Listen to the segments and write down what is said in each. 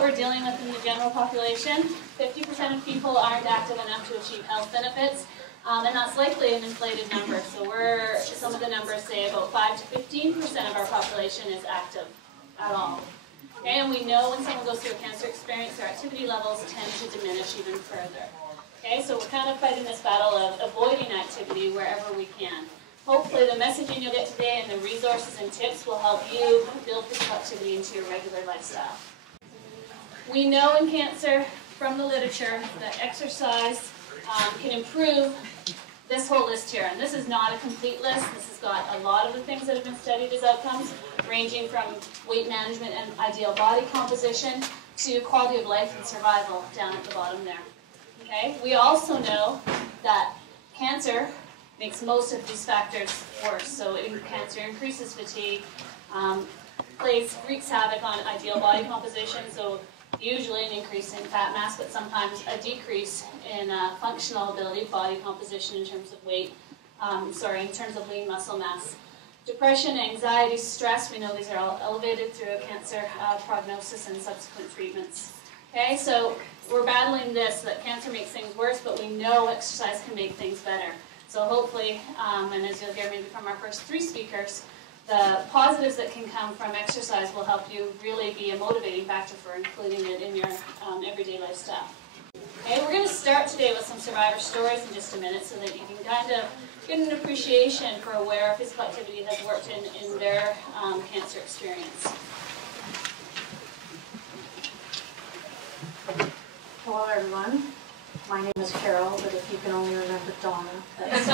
what we're dealing with in the general population. 50% of people aren't active enough to achieve health benefits, and that's likely an inflated number. So some of the numbers say about 5 to 15% of our population is active at all. Okay, and we know when someone goes through a cancer experience, their activity levels tend to diminish even further. Okay, so we're kind of fighting this battle of avoiding activity wherever we can. Hopefully the messaging you'll get today and the resources and tips will help you build physical activity into your regular lifestyle. We know in cancer from the literature that exercise can improve this whole list here. And this is not a complete list. This has got a lot of the things that have been studied as outcomes, ranging from weight management and ideal body composition to quality of life and survival down at the bottom there. Okay? We also know that cancer makes most of these factors worse. So cancer increases fatigue, wreaks havoc on ideal body composition, so usually an increase in fat mass, but sometimes a decrease in functional ability, body composition in terms of weight, in terms of lean muscle mass. Depression, anxiety, stress, we know these are all elevated through a cancer prognosis and subsequent treatments. Okay, so we're battling this, that cancer makes things worse, but we know exercise can make things better. So hopefully, and as you'll hear maybe from our first 3 speakers, the positives that can come from exercise will help you really be a motivating factor for including it in your everyday lifestyle. Okay, we're going to start today with some survivor stories in just a minute so that you can kind of get an appreciation for where physical activity has worked in their cancer experience. Hello everyone. My name is Carol, but if you can only remember Donna, that's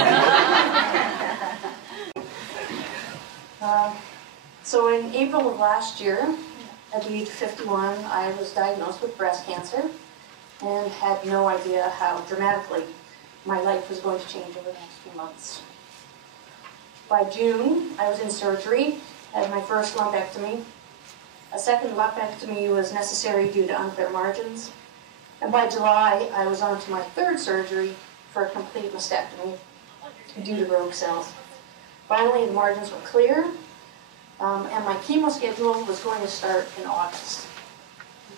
So in April of last year, at the age of 51, I was diagnosed with breast cancer and had no idea how dramatically my life was going to change over the next few months. By June, I was in surgery, had my first lumpectomy. A second lumpectomy was necessary due to unclear margins. And by July, I was on to my 3rd surgery for a complete mastectomy due to rogue cells. Finally, the margins were clear, and my chemo schedule was going to start in August.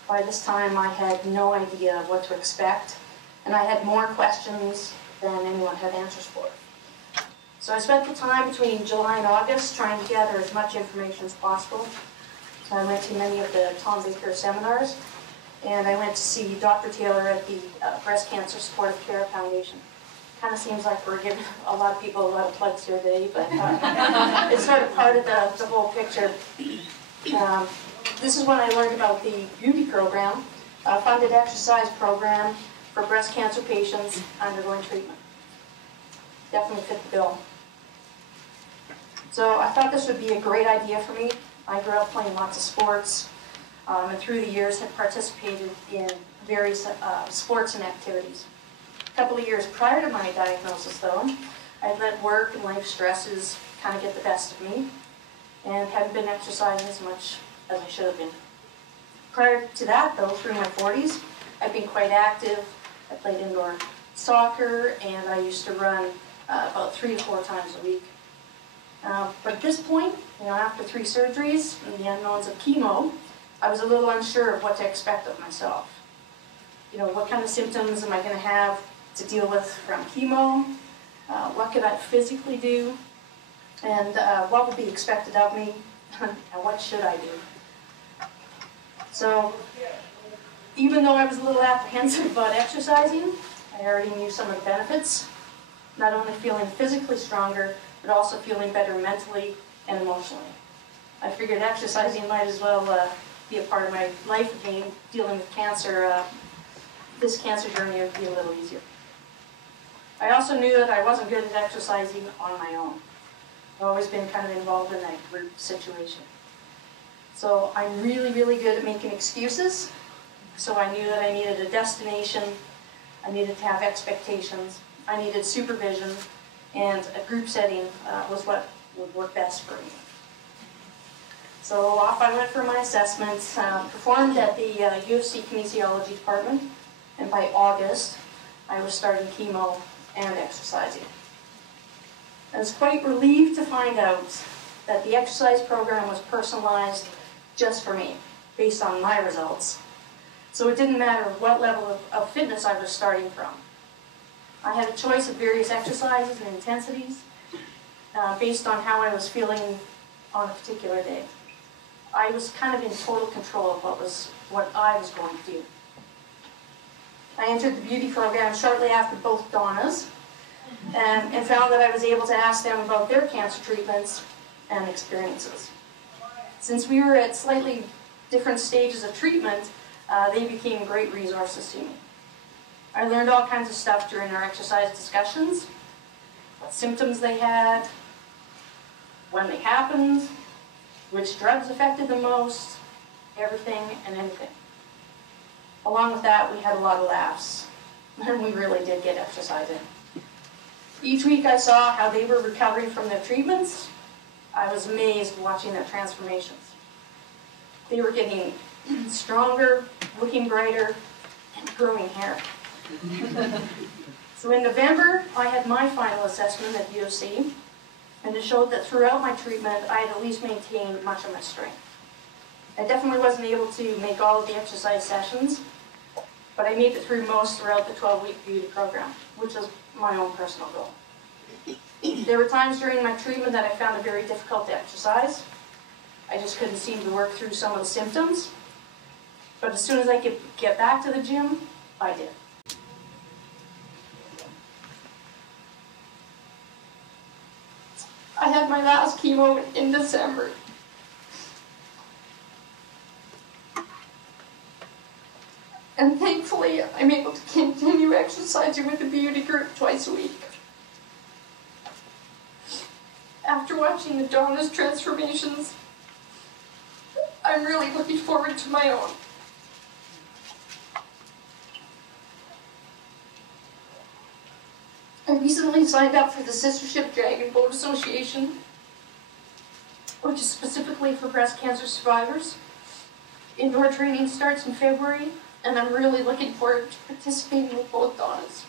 By this time, I had no idea what to expect, and I had more questions than anyone had answers for. So I spent the time between July and August trying to gather as much information as possible. So I went to many of the Tom Baker seminars, and I went to see Dr. Taylor at the Breast Cancer Supportive Care Foundation. Kind of seems like we're giving a lot of people a lot of plugs here today, but it's sort of part of the whole picture. This is when I learned about the beauty program, a funded exercise program for breast cancer patients undergoing treatment. Definitely fit the bill. So I thought this would be a great idea for me. I grew up playing lots of sports, and through the years have participated in various sports and activities. A couple of years prior to my diagnosis, though, I'd let work and life stresses kind of get the best of me and hadn't been exercising as much as I should have been. Prior to that, though, through my 40s, I've been quite active. I played indoor soccer, and I used to run about 3 to 4 times a week. But at this point, after 3 surgeries and the unknowns of chemo, I was a little unsure of what to expect of myself. What kind of symptoms am I going to have to deal with from chemo? What could I physically do? And what will be expected of me? And what should I do? So, even though I was a little apprehensive about exercising, I already knew some of the benefits. Not only feeling physically stronger, but also feeling better mentally and emotionally. I figured exercising might as well be a part of my life again, dealing with cancer. This cancer journey would be a little easier. I also knew that I wasn't good at exercising on my own. I've always been kind of involved in that group situation. So I'm really, really good at making excuses. So I knew that I needed a destination, I needed to have expectations, I needed supervision, and a group setting was what would work best for me. So off I went for my assessments, performed at the UFC kinesiology department, and by August I was starting chemo and exercising. I was quite relieved to find out that the exercise program was personalized just for me, based on my results. So it didn't matter what level of fitness I was starting from. I had a choice of various exercises and intensities based on how I was feeling on a particular day. I was kind of in total control of what I was going to do. I entered the beauty program shortly after both Donna's and found that I was able to ask them about their cancer treatments and experiences. Since we were at slightly different stages of treatment, they became great resources to me. I learned all kinds of stuff during our exercise discussions, what symptoms they had, when they happened, which drugs affected them most, everything and anything. Along with that, we had a lot of laughs, and we really did get exercising. Each week I saw how they were recovering from their treatments. I was amazed watching their transformations. They were getting stronger, looking brighter, and growing hair. So in November, I had my final assessment at UOC, and it showed that throughout my treatment, I had at least maintained much of my strength. I definitely wasn't able to make all of the exercise sessions, but I made it through most throughout the 12-week beauty program, which was my own personal goal. There were times during my treatment that I found it very difficult to exercise. I just couldn't seem to work through some of the symptoms. But as soon as I could get back to the gym, I did. I had my last chemo in December. And thankfully, I'm able to continue exercising with the beauty group twice a week. After watching the Donna's transformations, I'm really looking forward to my own. I recently signed up for the Sistership Dragon Boat Association, which is specifically for breast cancer survivors. Indoor training starts in February, and I'm really looking forward to participating with both Donnas.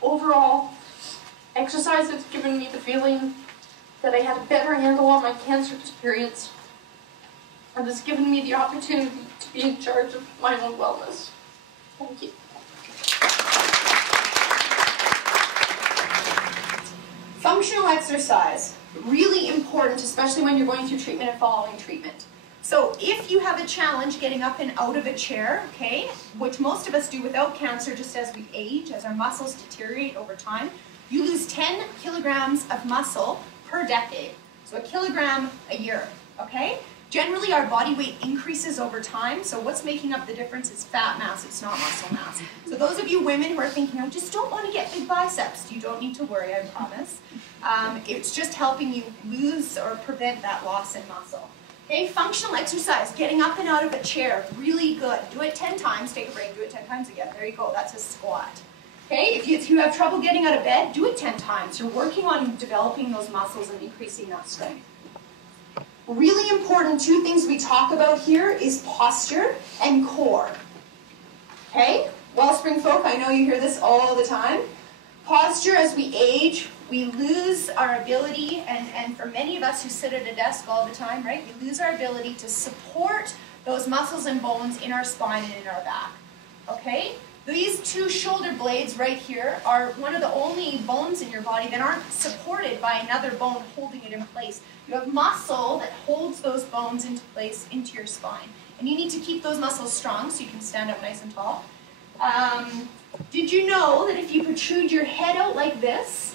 Overall, exercise has given me the feeling that I had a better handle on my cancer experience, and has given me the opportunity to be in charge of my own wellness. Thank you. Functional exercise, really important, especially when you're going through treatment and following treatment. So if you have a challenge getting up and out of a chair, okay, which most of us do without cancer just as we age, as our muscles deteriorate over time, you lose 10 kilograms of muscle per decade. So a kilogram a year, okay? Generally, our body weight increases over time, so what's making up the difference is fat mass, it's not muscle mass. So those of you women who are thinking, I just don't want to get big biceps, you don't need to worry, I promise. It's just helping you lose or prevent that loss in muscle. Okay, functional exercise, getting up and out of a chair, really good. Do it 10 times, take a break, do it 10 times again. There you go, that's a squat. Okay, if you have trouble getting out of bed, do it 10 times. You're working on developing those muscles and increasing that strength. Really important, two things we talk about here is posture and core. Okay, Wellspring folk, I know you hear this all the time. Posture, as we age, we lose our ability, and for many of us who sit at a desk all the time, right, we lose our ability to support those muscles and bones in our spine and in our back. Okay? These two shoulder blades right here are one of the only bones in your body that aren't supported by another bone holding it in place. You have muscle that holds those bones into place into your spine. And you need to keep those muscles strong so you can stand up nice and tall. Did you know that if you protrude your head out like this,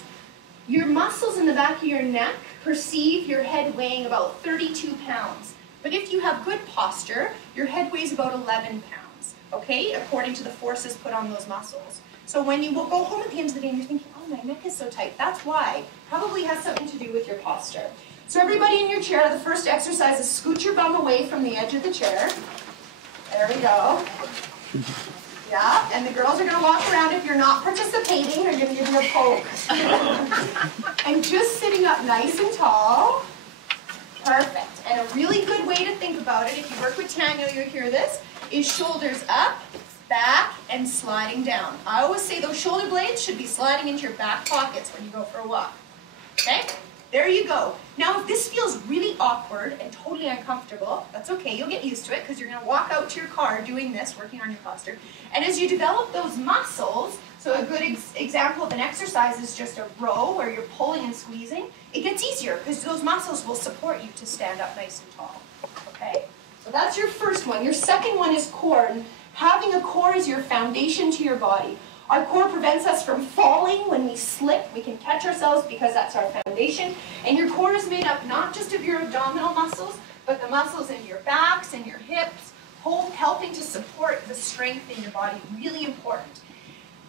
your muscles in the back of your neck perceive your head weighing about 32 pounds. But if you have good posture, your head weighs about 11 pounds, okay, according to the forces put on those muscles. So when you go home at the end of the day and you're thinking, oh, my neck is so tight, that's why. Probably has something to do with your posture. So everybody in your chair, the first exercise is scoot your bum away from the edge of the chair. There we go. Yeah, and the girls are going to walk around. If you're not participating, they're going to give you a poke. And just sitting up nice and tall. Perfect. And a really good way to think about it, if you work with Tanya, you'll hear this, is shoulders up, back, and sliding down. I always say those shoulder blades should be sliding into your back pockets when you go for a walk. Okay? There you go. Now if this feels really awkward and totally uncomfortable, that's okay, you'll get used to it because you're gonna walk out to your car doing this, working on your posture. And as you develop those muscles, so a good example of an exercise is just a row where you're pulling and squeezing, it gets easier because those muscles will support you to stand up nice and tall, okay? So that's your first one. Your second one is core. And having a core is your foundation to your body. Our core prevents us from falling when we slip. We can catch ourselves because that's our foundation. And your core is made up not just of your abdominal muscles, but the muscles in your backs and your hips, helping to support the strength in your body. Really important.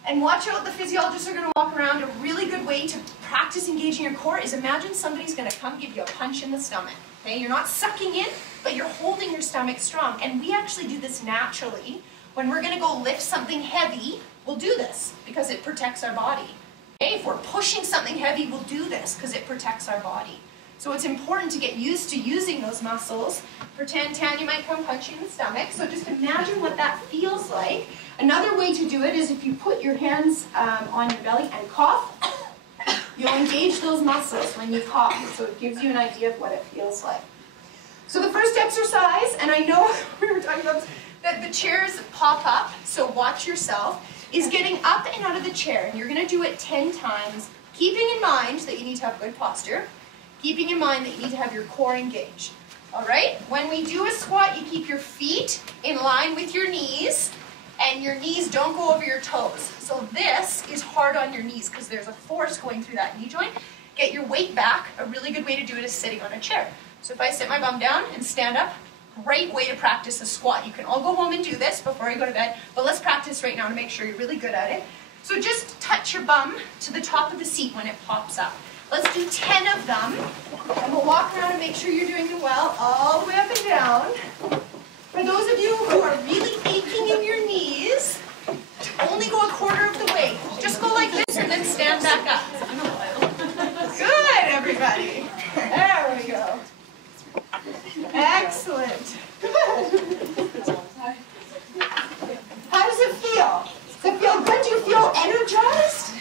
And watch out, the physiologists are going to walk around. A really good way to practice engaging your core is imagine somebody's going to come give you a punch in the stomach. Okay? You're not sucking in, but you're holding your stomach strong. And we actually do this naturally. When we're going to go lift something heavy, we'll do this because it protects our body. Okay? If we're pushing something heavy, we'll do this because it protects our body. So it's important to get used to using those muscles. Pretend Tanya might come punch you in the stomach. So just imagine what that feels like. Another way to do it is if you put your hands on your belly and cough, you'll engage those muscles when you cough. So it gives you an idea of what it feels like. So the first exercise, and I know we were talking about that the chairs pop up, so watch yourself, is getting up and out of the chair. And you're going to do it 10 times, keeping in mind that you need to have good posture, keeping in mind that you need to have your core engaged. All right? When we do a squat, you keep your feet in line with your knees, and your knees don't go over your toes. So this is hard on your knees because there's a force going through that knee joint. Get your weight back. A really good way to do it is sitting on a chair. So if I sit my bum down and stand up, great way to practice a squat. You can all go home and do this before you go to bed, but let's practice right now to make sure you're really good at it. So just touch your bum to the top of the seat when it pops up. Let's do 10 of them, and we'll walk around and make sure you're doing it well, all the way up and down. For those of you who are really aching in your knees, only go a quarter of the way. Just go like this and then stand back up. Good, everybody. There we go. Excellent. Good. How does it feel? Does it feel good? Do you feel energized?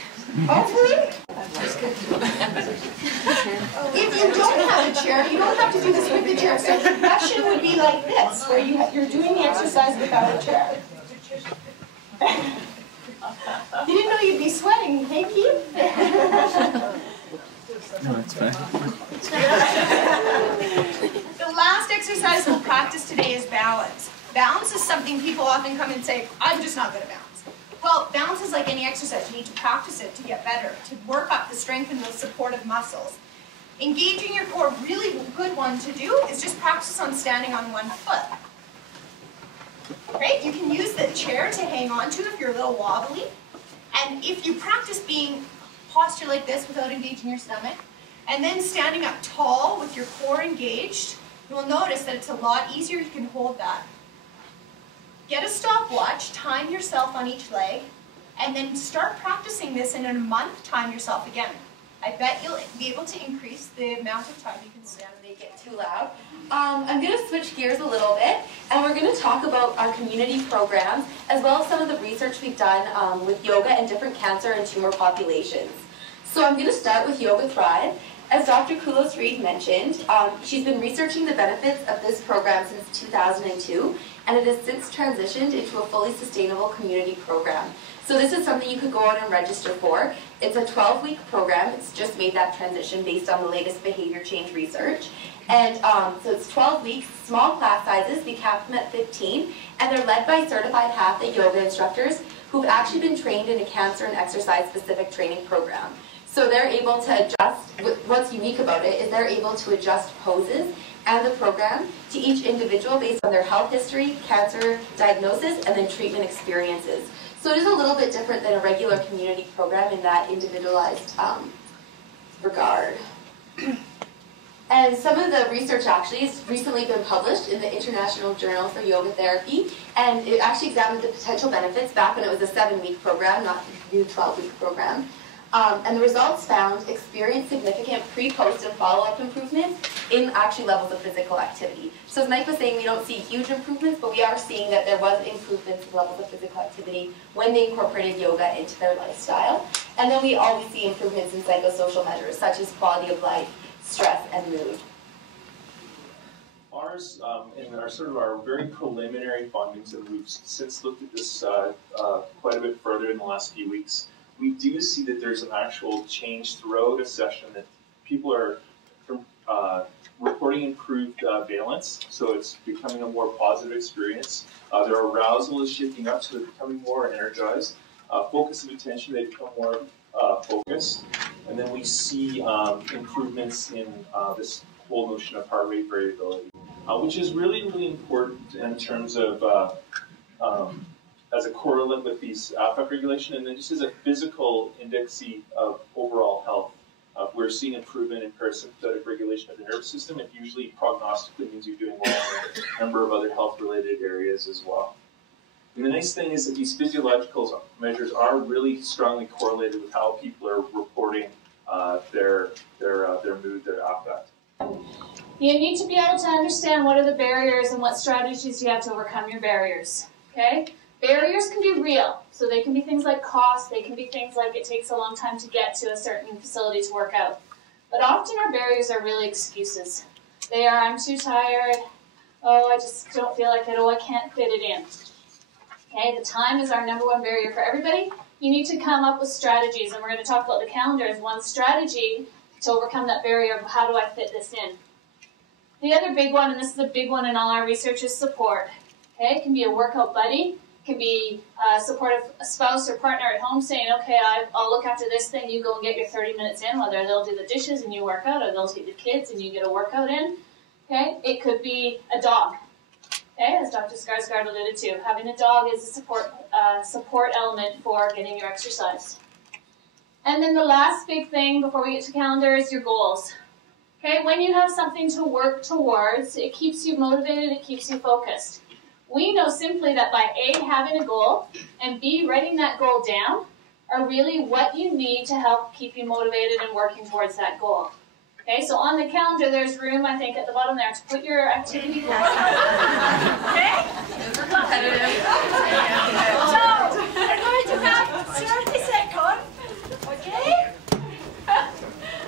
Hopefully. If you don't have a chair, you don't have to do this with the chair. So progression would be like this, where you're doing the exercise without a chair. You didn't know you'd be sweating, hey Keith? No, it's fine. The last exercise we'll practice today is balance. Balance is something people often come and say, I'm just not good at balance. Well, balance is like any exercise. You need to practice it to get better, to work up the strength in those supportive muscles. Engaging your core, really good one to do is just practice on standing on one foot. Okay, you can use the chair to hang on to if you're a little wobbly. And if you practice being posture like this without engaging your stomach, and then standing up tall with your core engaged, you will notice that it's a lot easier. You can hold that. Get a stopwatch, time yourself on each leg, and then start practicing this, and in a month, time yourself again. I bet you'll be able to increase the amount of time you can stand. They get too loud. I'm going to switch gears a little bit, and we're going to talk about our community programs, as well as some of the research we've done with yoga and different cancer and tumor populations. So I'm going to start with Yoga Thrive. As Dr. Culos-Reed mentioned, she's been researching the benefits of this program since 2002, and it has since transitioned into a fully sustainable community program. So this is something you could go out and register for. It's a 12-week program. It's just made that transition based on the latest behavior change research. And so it's 12 weeks, small class sizes, we cap them at 15, and they're led by certified hatha yoga instructors who've actually been trained in a cancer and exercise-specific training program. So they're able to adjust, what's unique about it is they're able to adjust poses and the program to each individual based on their health history, cancer diagnosis, and then treatment experiences. So it is a little bit different than a regular community program in that individualized regard. And some of the research actually has recently been published in the International Journal for Yoga Therapy, and it actually examined the potential benefits back when it was a 7-week program, not the new 12-week program. And the results found experienced significant pre-post and follow-up improvements in actually levels of physical activity. So as Mike was saying, we don't see huge improvements, but we are seeing that there was improvements in levels of physical activity when they incorporated yoga into their lifestyle. And then we always see improvements in psychosocial measures, such as quality of life, stress and mood. Ours, in our very preliminary findings, and we've since looked at this quite a bit further in the last few weeks, we do see that there's an actual change throughout a session that people are reporting improved valence, so it's becoming a more positive experience. Their arousal is shifting up, so they're becoming more energized. Focus of attention, they become more focused. And then we see improvements in this whole notion of heart rate variability, which is really, really important in terms of as a correlate with these affect regulation, and then just as a physical indexee of overall health. We're seeing improvement in parasympathetic regulation of the nervous system. It usually prognostically means you're doing well in a number of other health-related areas as well. And the nice thing is that these physiological measures are really strongly correlated with how people are reporting their mood, their affect. You need to be able to understand what are the barriers and what strategies you have to overcome your barriers, okay? Barriers can be real, so they can be things like cost, they can be things like it takes a long time to get to a certain facility to work out. But often our barriers are really excuses. They are, I'm too tired, oh, I just don't feel like it, oh, I can't fit it in. Okay, the time is our number one barrier for everybody. You need to come up with strategies, and we're going to talk about the calendar as one strategy to overcome that barrier of how do I fit this in. The other big one, and this is a big one in all our research, is support. Okay, it can be a workout buddy. It can be a supportive spouse or partner at home saying, okay, I'll look after this thing, you go and get your 30 minutes in, whether they'll do the dishes and you work out, or they'll take the kids and you get a workout in. Okay, it could be a dog. Okay, as Dr. Skarsgård alluded to, having a dog is a support element for getting your exercise. And then the last big thing before we get to calendar is your goals. Okay, when you have something to work towards, it keeps you motivated, it keeps you focused. We know simply that by A, having a goal, and B, writing that goal down, are really what you need to help keep you motivated and working towards that goal. Okay, so on the calendar, there's room, I think, at the bottom there to put your activity goals. Okay? So, we're going to have 30 seconds. Okay?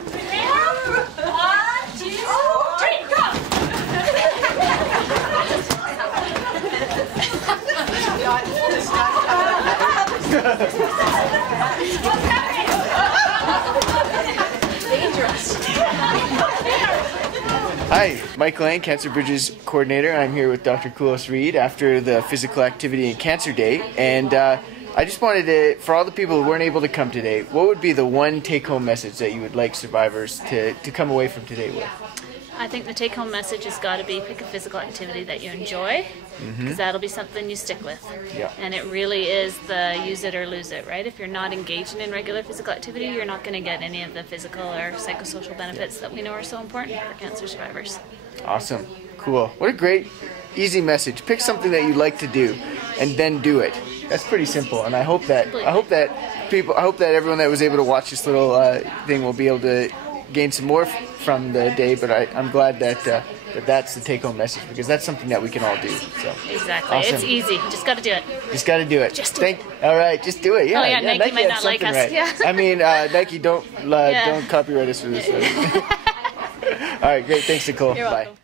Prepare. 1, 2, 3, go! Hi, Michael Lang, CancerBridges coordinator. I'm here with Dr. Culos-Reed after the Physical Activity and Cancer Day. And I just wanted to, for all the people who weren't able to come today, what would be the one take-home message that you would like survivors to come away from today with? I think the take-home message has got to be pick a physical activity that you enjoy, because that'll be something you stick with. Yeah. And it really is the use it or lose it, right? If you're not engaging in regular physical activity, you're not going to get any of the physical or psychosocial benefits that we know are so important for cancer survivors. Awesome. Cool. What a great, easy message. Pick something that you like to do and then do it. That's pretty simple, and I hope that everyone that was able to watch this little thing will be able to gain some more from the day, but I'm glad that that's the take-home message, because that's something that we can all do. So exactly. awesome. It's easy. You just got to do it. Just got to do it. Just do it. All right, just do it. Yeah. Oh yeah, Nike might not like us. Right. Yeah. I mean, Nike, don't copyright us for this. All right, great. Thanks, Nicole. You're welcome. Bye.